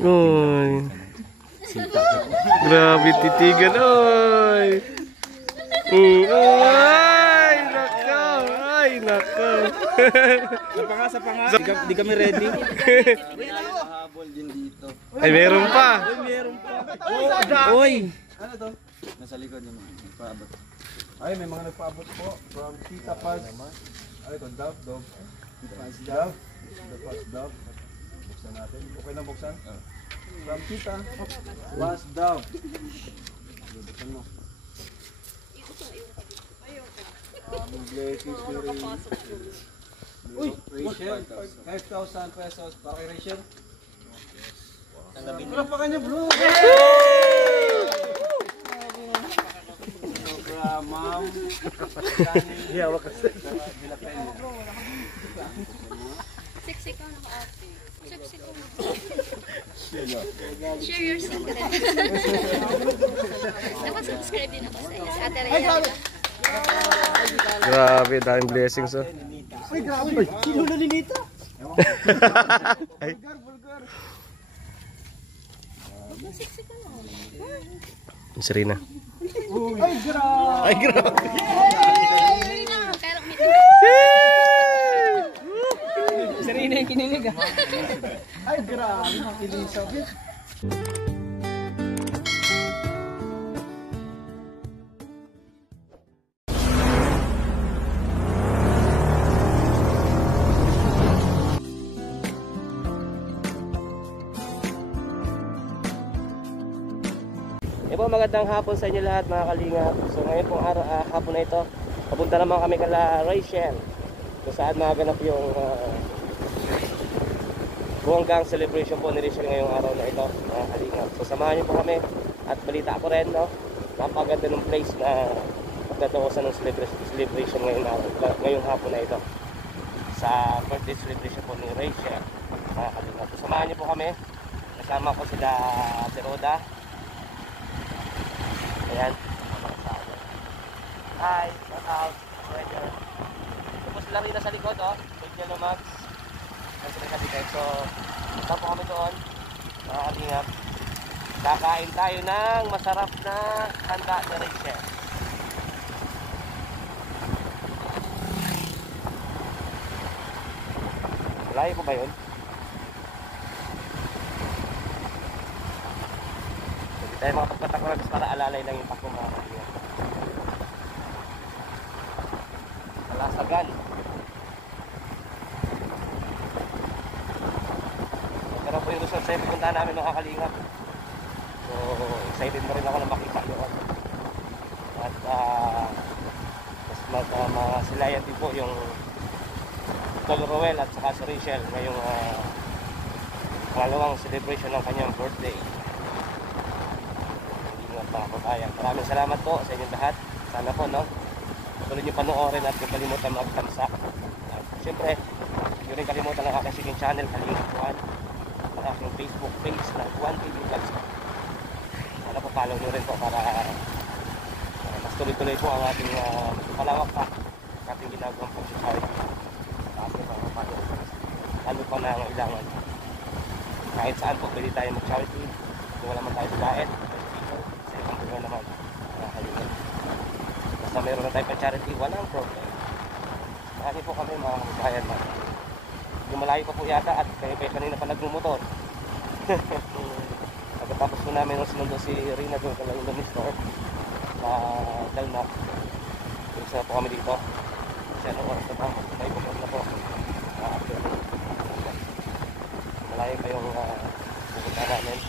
Uy. Grabe titigan. Uy. Ay, nako. Ay, nako. Sa panga. Di kami ready. Habol din dito. Ay, meron pa. Meron pa. Uy. Ano to? Nasa likod naman. Paabot. Ay, may mga nagpaabot po from Tita Paz. Ay, ito, Dove. Tita Paz Dove. Tita Paz Dove. Buksan natin. Okay na buksan? From Tita Paz Dove. Buksan mo. Uy! Rachel, 5,000 pesos para kay Rachel. Wala pa kanya, bro! Ma'am. Yawa kasi. Siksik ko naka-ate. Siksik ko. Share your secret. Dapat subscribe din ako sa iyo. Sa Ate Rhea. Grabe, daming blessings oh. Ay, grabe. Sino na Ninita? Ay. Siksik ko na. Serena. Ay, grabe. Ay, grabe. Pero Serena yung kinilig ah. Ay, grabe. Elizabeth. Po, magandang hapon sa inyo lahat mga kalingap. So ngayon pong hapon na ito, papunta naman kami kala Rachel kung saan maganap yung buwanggang celebration po ni Rachel ngayong araw na ito mga kalingap. So samahan niyo po kami at balita ko rin, no? Napaganda ng place na pagdadawasan ng celebration ngayong hapon na ito sa birthday celebration po ni Rachel mga kalingap. So samahan niyo po kami, kasama ko sila Ate Roda. Ayan. Hi, shout out. Tapos sila rin sa likod, oh. Big Yellow Max. Nandun sa likod. So, punta po kami doon. Mga kalingap. Kakain tayo ng masarap na handa ni Rachel. Malayo po ba yun? Tayo mga pagpatakuran para alalay lang yung takong mga kalingap. Kalasagan. Pero po yung resort sa pupuntahan namin mga kalingap. So excited na rin ako na makita doon. At mas silayan din po yung Tol Roel at saka si Rachel ngayong pangalawang celebration ng kanyang birthday. Maraming salamat po sa inyong lahat. Sana po, no? Tuloy niyo panoorin at huwag kalimutan mag-thumbs up. Siyempre, hindi rin kalimutan ang aking second channel, Kalingap Juan. Ang aking Facebook page na Juan TV Vlogs. Sana po follow niyo rin po para mas tuloy-tuloy po ang ating palawak pa ating ginagawang pag-charity. Kasi lalo pa na ang ilangan. Kahit saan po pwede tayo mag-charity. Kung wala man tayo sa diet. Naman basta meron na tayo pa charity, walang problem. Marami po kami mga kabayan na lumalayo pa po yata at kayo kanina pa nagmumotor. Pagkatapos po namin nung sinundo si Rina doon sa Indomie store na Dalmac, isa po kami dito kasi anong oras na pa tayo na po malayo pa yung pupunta namin.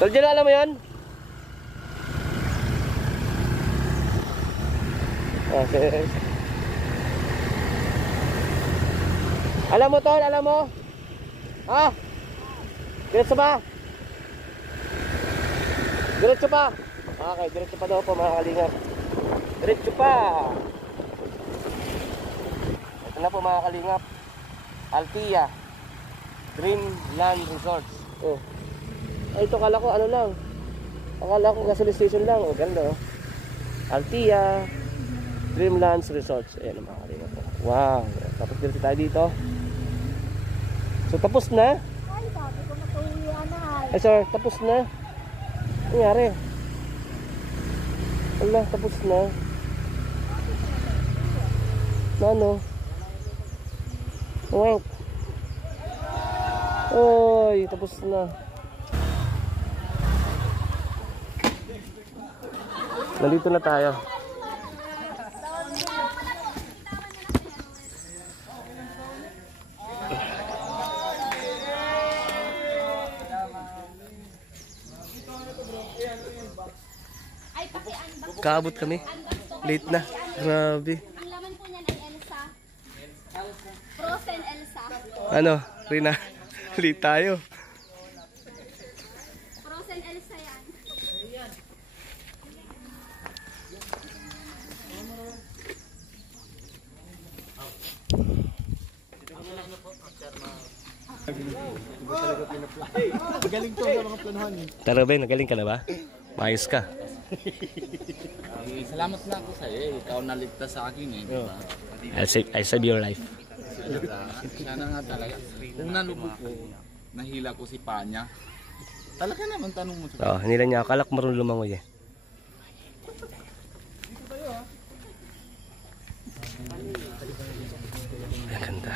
Tol, alam mo yan? Okay. Alam mo, Tol? Alam mo? Ha? Diretso ba? Diretso pa? Okay, diretso pa daw po mga kalingap. Diretso pa! Ito na po mga kalingap. Altia Dreamland Resorts. Oh. Ay, ito kala ko ano lang. Akala ko gasoline station lang. O, ganda oh. Altia Dreamlands Resorts. Ayan ang mga kalina po. Wow. Tapos dito tayo dito. So tapos na. Ay, sabi ko matuwian na. Ay sir, tapos na. Nangyari. Wala, tapos na. Ano? Wait. Oy, tapos na. Nandito na tayo. Kaabot kami. Late na. Grabe. Ang laman po niyan ay Elsa. Frozen Elsa. Ano, Rina? Late tayo. Frozen Elsa yan. Galing to sa mga planuhan. Tara ba, nagaling ka na ba? Maayos ka. Salamat na ako sa'yo eh. Ikaw naligtas sa akin eh. Diba? I save your life. Sana nga talaga. Una lubog ko, nahila ko si Panya. Talaga naman tanong mo sa Oo, nila niya. Akala ko marunong lumangoy eh. Ang ganda.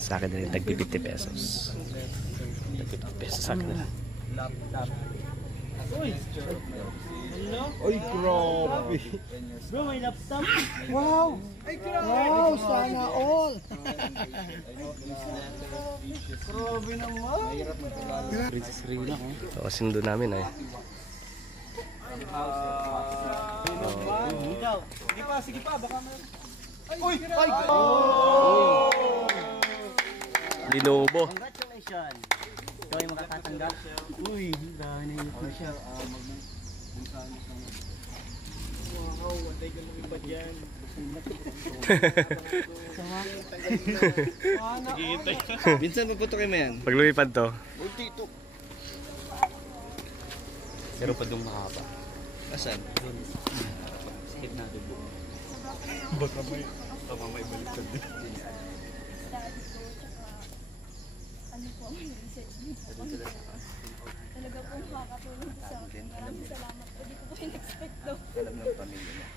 Sa akin na rin, tagpi 50 pesos. Tagpi 50 pesos sa akin na lang. Ay, grabe. Bro, may laptop. Wow! Ay, grabe! Wow, sana all! Grabe naman! Oo, sinundo namin eh. Sige pa, sige pa. Baka may... Uy! Ay! Linobo. Congratulations. Ikaw yung makakatanggap. Uy, dahil na yun siya. Wow, wantay ka lumipa dyan. Minsan maputok mo yan. Pag lumipad to, Pero pa doon mahaba. Asan? Skip natin doon. Baka may baliktad din. Ano po ang research dito? Talaga po makakatulong sa akin. Maraming salamat po. Di ko po in-expect daw. Alam ng pamilya niya.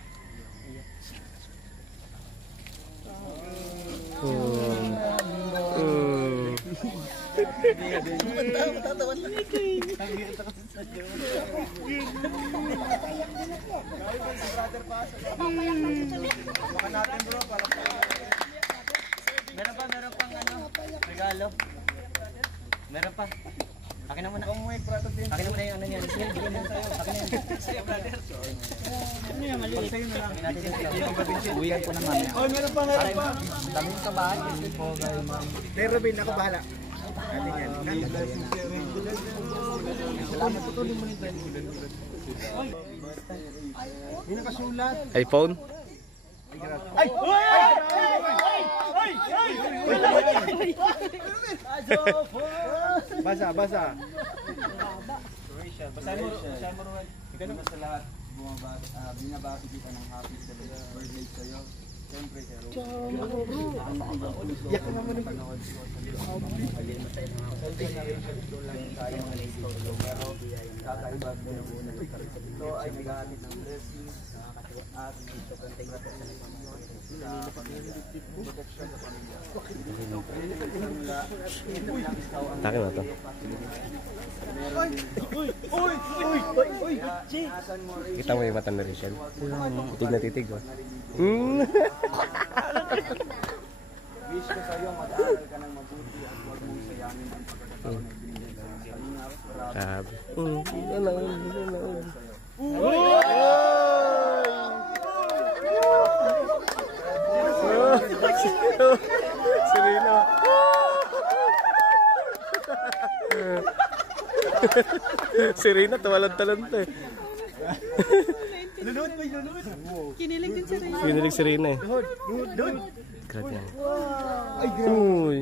Meron pang ano, regalo. Meron pa. Akin na muna. Akin na muna yung ano niyan. Sige, bigyan mo sa'yo. Akin na yan. Sa'yo, brother. Ano yan, maliit. Sa'yo na lang. Uwihan ko naman. Oh, meron pa, meron pa! Dami sa bahay. Hey, Robin, ako bahala. Salamat po tuloy mo nito. May nakasulat. iPhone. Ay! Basa, basa. Basahin mo, Rowan. Ikaw sa lahat, binabati kita ng happy birthday sa'yo. Siyempre, Kero. Yak naman yung Panood ko sa iyo. Kakaiba ko yung unang ito ay nag-aamit ng blessings at ito konting Takin na to. Kita mo yung mata na Rachel. Titig na titig oh. wish ko sa iyo mag-aaral ka ng mabuti at huwag mong sayangin ang pagkakataon na binigay ka ng kalingap. Sabi. Si Rino. Si Rino, tawalan-talanta eh. Lulod, may lulod. Kinilig din si Rina. Pinilig si Rino eh. Lulod. Grabe yan. Ay, grabe. Uy.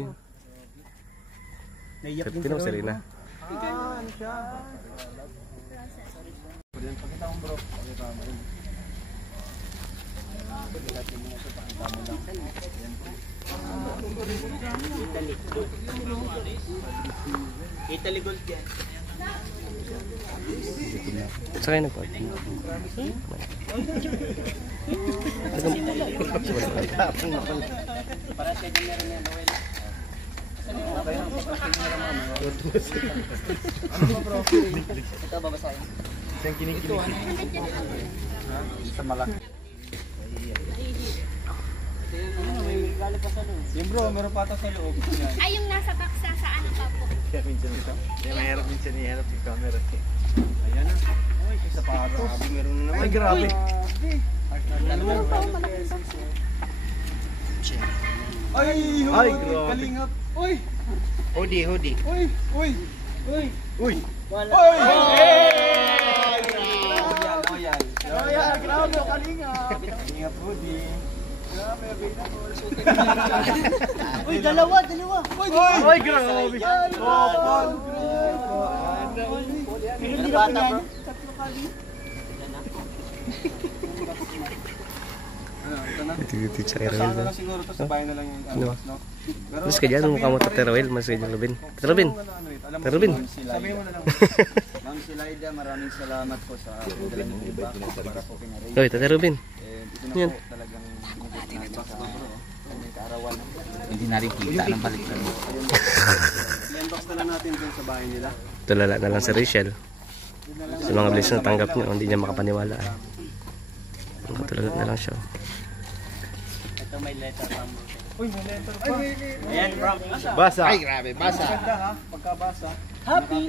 Naiyak din Tinom si Rina. Ano siya? Pakita mo bro. Pakita mo rin. Pakita mo siya. Pakita mo lang. Italy Gold yan. Sakay na po. Para siya din meron yan, Noel. Ano ba bro? Ito, babasahin. Siyang kinikilig. Sa malaki. May regalo pa sa loob. Yung bro, meron pa ata sa loob. Yan. Ay, yung nasa paksa sa ano pa po. Mahirap minsan iharap yung camera. Ayan na. Ay, isa pa ata. Meron na naman. Ay, grabe. Ay, grabe. Kalingap. Uy! Hoodie. Uy! Uy! Uy! Uy! Wala. Uy! Loyal. Grabe, kalingap. Kalingap, Rudy. Grabe, Uy, dalawa. Uy, grabe. Ano bata, bro? Ito na. Ito sa Kasama Roel. na lang siguro to sa bahay na lang yung Ano? no? Pero Mas ka dyan, mukha mo Tate Roel. Mas ka dyan, Robin. Tate Robin. Tate Robin. Sabihin mo na lang. Ma'am Silaida, maraming salamat po sa pagdala niyo iba para po kinarin. Oy, Tate Robin. Ito na Yan. po talagang binigay natin sa may kaarawan. Hindi na rin kita ng balikan. I-unbox na lang natin dun sa bahay nila. Tulala na lang si Rachel. Sa mga blessings na tanggap niya, hindi niya makapaniwala. Nakatulagat na lang siya. Ito may letter pa mo. Uy, may letter pa. Ayan, bro. Basa. Ay, grabe, basa. Maganda ha, pagkabasa. Happy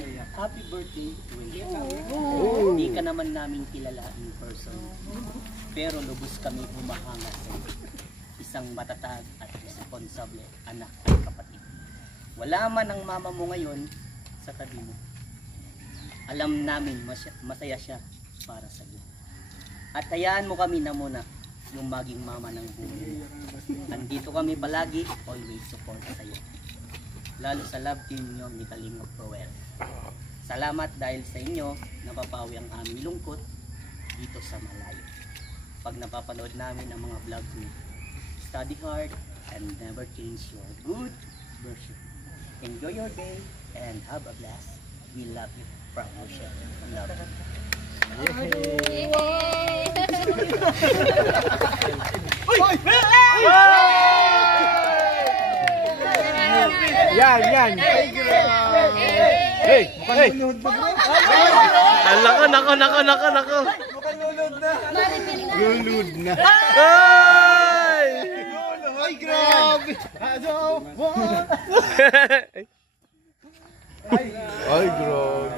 birthday, Will. Hindi ka naman namin kilala in person. Pero lubos kami humahanga sa iyo. Isang matatag at responsable anak at kapatid. Wala man ang mama mo ngayon sa tabi mo. Alam namin masaya siya para sa iyo. At hayaan mo kami na muna yung maging mama ng buhay. Andito kami palagi, always support sa iyo. Lalo sa love team nyo ni Kalingap Roel. Salamat dahil sa inyo, napapawi ang aming lungkot dito sa malayo. Pag napapanood namin ang mga vlog niyo, study hard and never change your good version. Enjoy your day and have a blast. We love you from Rochelle. Love you. Yan. Hey, hey. Nako. Mukhang lulod na. Lulod na. Ay! Ay, grabe. Ay, grabe.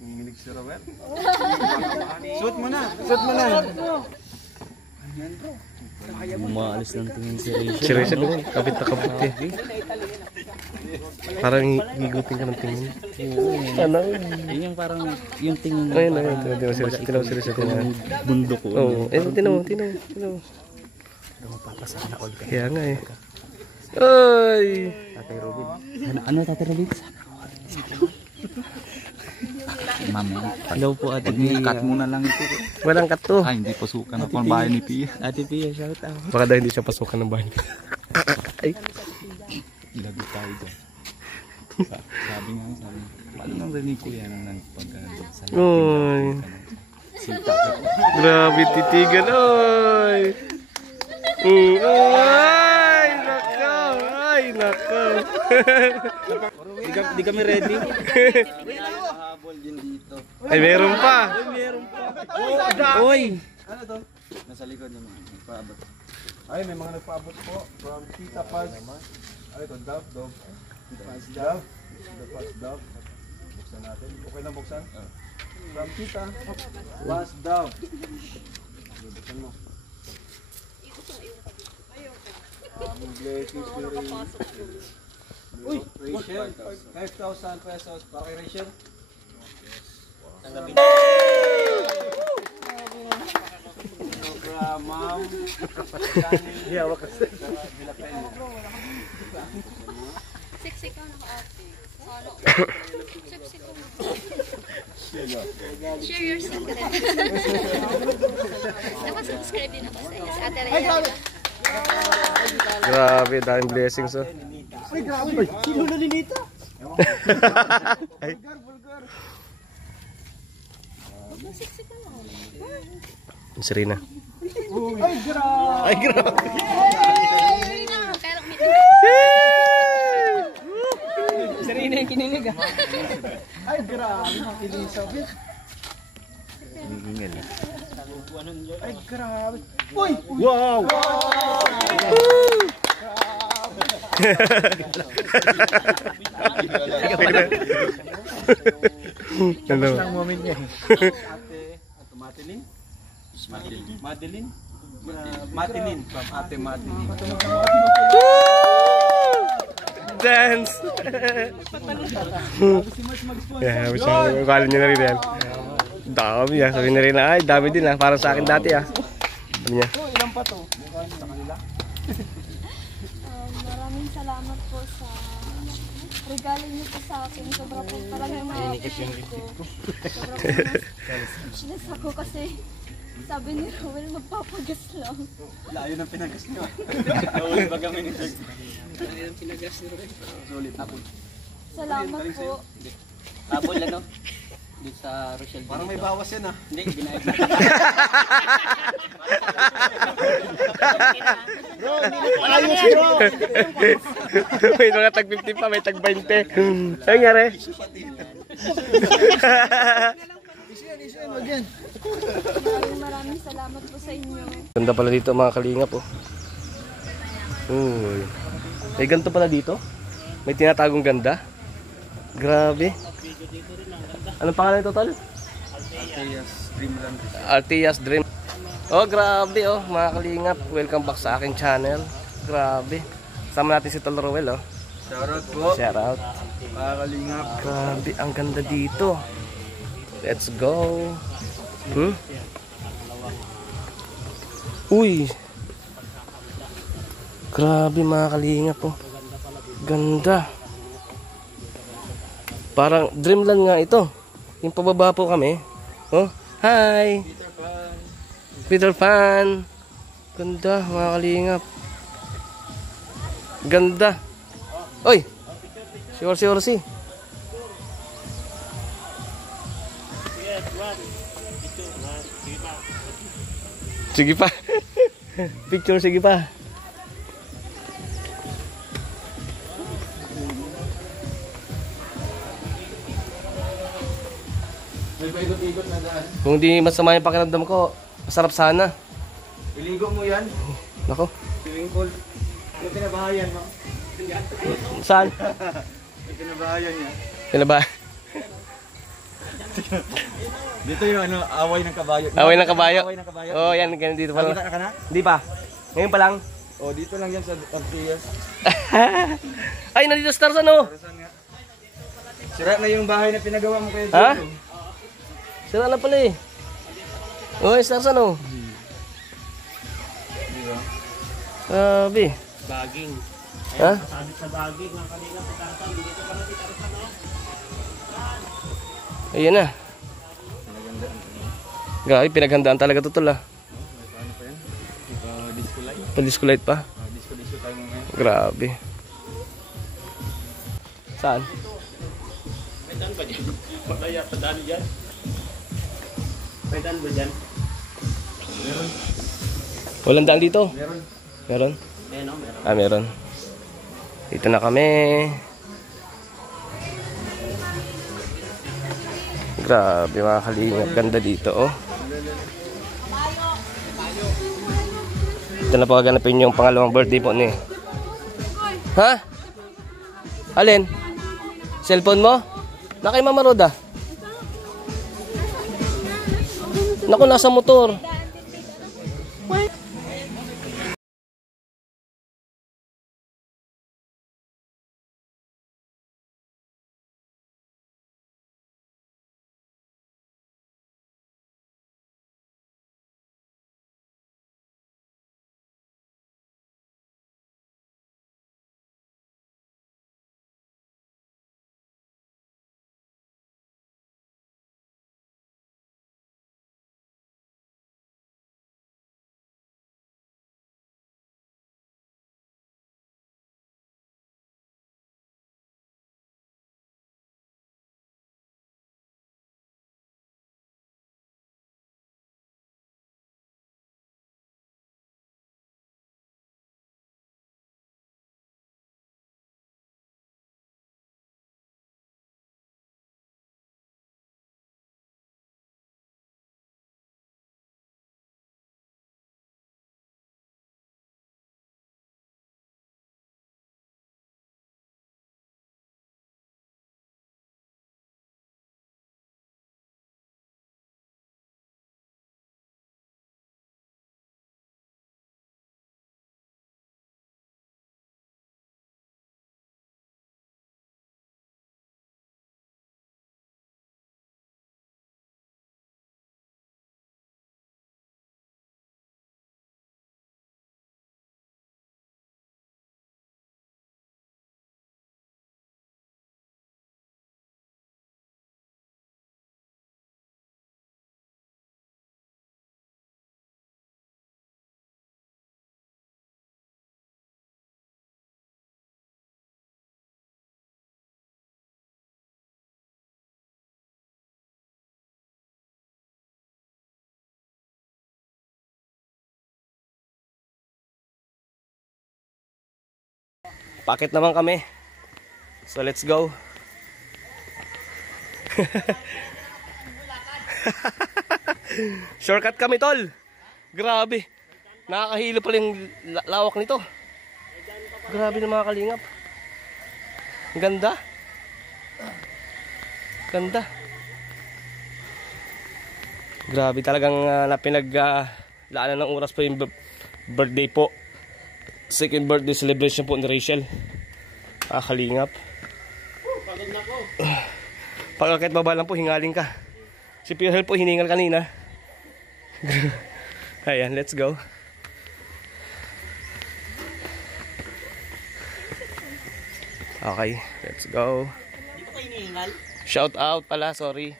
Nanginginig si Robert. Suot mo na. Umaalis ng tingin si Rachel. Si Rachel naman, kapit na kapit eh. Parang higutin ka ng tingin. Ano? Yun yung parang yung tingin Ayun. Tinaw si Rachel. bundok ko. Oo. Tinaw. Mapapasana all ka. Kaya nga eh. Ay! Tatay Robin. Ano Tatay Robin? Ma'am, Hello po Ate cut Pia. muna lang ito. Walang kato. Ay, hindi pasukan ako ang bahay ni Pia. Ate Pia, shout out. Baka dahil hindi siya pasukan ng bahay. Ay! Lagot tayo dyan. Sabi nga, paano nang rinig ko yan ang nagpag-ano sa Uy! sita. Grabe titigan, oy! Ay, nako! Di kami ready. Habol din dito. Ay, meron pa! Uy! Ano to? Nasa likod naman. Paabot. Ay, may mga nagpaabot po from Tita Paz. Ay, ito, Dove. Tita Paz Dove. Buksan natin. Okay na buksan? From Tita Paz Dove. Buksan mo. Uy! Rachel, 5,000 pesos para kay Rachel. Ma'am. Sexy ka naka-ate. Ano? Sexy ka mo. Share your secret. Nakasubscribe din ako sa iyo. Sa Ate Rhea. Grabe, daming blessings oh. Ay, grabe. Sino nalinita? Sexy ka na. Serena. Ay, grabe. Ay, grabe. Pero may Sarina yung kinilig ah. Ay, grabe. Elizabeth. Ay, grabe. Uy! Wow! Hello. Ang moment niya. Ate, Madeline? Madeline? Madeline. From Ate Madeline. Dance! Yeah, kala niya na rin yan. Dami ah. Sabi na rin na, ay dami din ah. Parang sa akin dati ah. Sabi niya. Ilan pa to? maraming salamat po sa regalo niyo po sa akin. Sobra po talaga yung mga ko. Sobra po stress ako kasi sabi ni Rowel magpapagas lang. Layo ng pinagas niyo. Nawal ba kami ni Sir? Sulit ako. Salamat po. Habol ano? Dito sa Rochelle. Parang may bawas yan ah. Hindi, binayad. Ayos bro! May mga tag 50 pa, may tag 20. Ano nangyari? Maraming salamat po sa inyo. Ganda pala dito mga kalingap oh. Uy. May ganito pala dito? May tinatagong ganda? Grabe. Anong pangalan ito, tol? Alteas Dreamland. Altias Dream. Oh, grabe oh, mga kalingap. Welcome back sa aking channel. Grabe. Sama natin si Tol Rowel oh. Shoutout po. Shout out. Mga kalingap. Grabe, ang ganda dito. Let's go. Uy. Grabe mga kalingap oh. Ganda. Parang dreamland nga ito. Yung pababa po kami. Oh, hi. Peter Pan. Ganda mga kalingap. Ganda. Oy. Si. Sige pa. Picture, sige pa. May paikot-ikot na daan. Kung di masama yung pakiramdam ko, masarap sana. Iligo mo yan. Nako. Swimming pool. Yung pinabahayan mo. Saan? Yung pinabahayan niya. Kailan ba? Dito yung ano, away ng kabayo. Away ng kabayo. Away ng kabayo. Oh, yan. Ganun dito pa. Nakita ka na? Hindi pa. Ngayon pa lang. Oh, dito lang yan sa Ortigas. Ay, nandito stars ano? Saan nga? Sira na yung bahay na pinagawa mo kayo. Ha? Sira na pala eh. Oh, stars ano? Diba? Sabi. Baging. Ha? Sabit sa baging. Ang kanina sa Tarzan. Dito pa rin si Tarzan no? Ayan na. Grabe, pinaghandaan talaga to tol ah. Ano pa yan? Disco light. Pa-disco light pa. Disco tayo mamaya. Grabe. Saan? May daan ba dyan? Magkaya pa daan dyan? May daan ba dyan? Meron. Walang daan dito? Meron. Meron? Meron, meron. Ah, meron. Dito na kami. Grabe mga kalingap. Ganda dito oh. Ito na po kaganapin yung pangalawang birthday po ni. Ha? Alin? Cellphone mo? Na kay Mama Roda? Naku, nasa motor. Pakit naman kami. So let's go. Shortcut kami, tol. Grabe. Nakakahilo pala yung lawak nito. Grabe na mga kalingap. Ganda. Ganda. Grabe talagang pinaglaan ng oras po yung birthday po. Second birthday celebration po ni Rachel. Kalingap. Pagod na ko. Pag kahit baba lang po, hingaling ka. Si Pierre po hiningal kanina. Ayan, let's go. Okay, let's go. Hindi ko kayo hiningal. Shout out pala, sorry.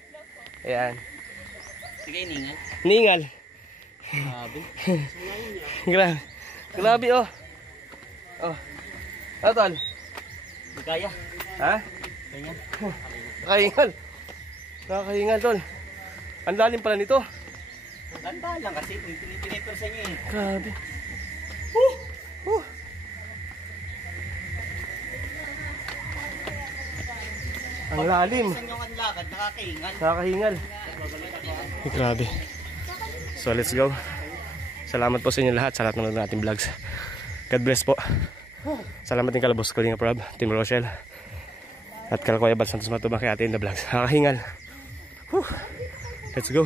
Ayan. Sige, hiningal. Hiningal. Grabe. Grabe. Grabe oh. Oh. Ano tol? Hindi kaya. Ha? Kaya. Nakahingal. Nakahingal tol. Ang lalim pala nito. Ganda lang kasi pinipinipir sa inyo eh. Grabe. Ang lalim. Saan yung lakad? Nakakahingal. Nakakahingal. Grabe. So let's go. Salamat po sa inyo lahat sa lahat ng ating vlogs. God bless po. Salamat din kala Boss Kalinga Prab, Team Rochelle, at kala Kuya Bal Santos Matubang kay Ate in the Vlogs. Nakakahingal. Let's go.